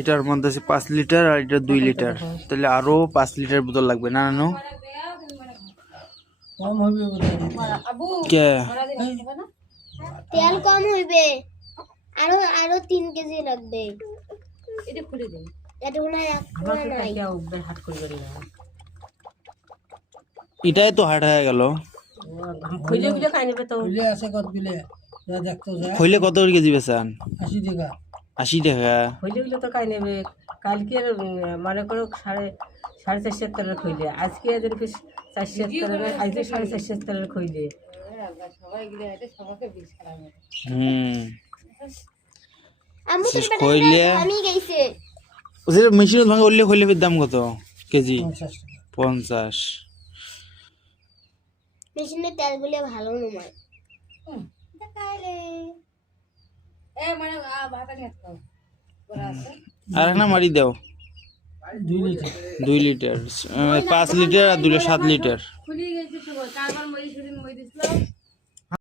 এটার মধ্যে আছে 5 লিটার আর এটা 2 লিটার, তাহলে আরো 5 লিটার বোতল লাগবে না নানু? কম হবে কে তেল কম হইবে, আরো আরো 3 কেজি লাগবে। এটা খুলে দে, এটা না নাই হাট করবে না। এটাই তো হাট হয়ে গেল। খুলে খুলে খাই নেবে তো। খুলে আছে কতগুলো যা দেখতো যা। হইলে কত করে কেজি বেচান? 80 টাকা। 80 টাকা। খুলে খুলে তো খাই নেবে। কালকে মনে করো 450 টাকার খুলে, আজকে এদের 400 টাকা, আজকে 450 টাকার খুলে। সবাই গিয়ে এটা সবাইকে বিষ খারাপ। আমি তো কইলে আমি গেছে ওই মেশিন ভাঙা উল্লে কইলে দাম কত কেজি? 50। মেশিনের তেলগুলো ভালো নয়। দেখাইলে এ মানে ভাতা নিয়ে আসো ওরা আছে। আর না মারি দাও 2 লিটার 5 লিটার আর 2 7 লিটার। খুলি গেছে সব, কারবার মই সেদিন মই দিছিল।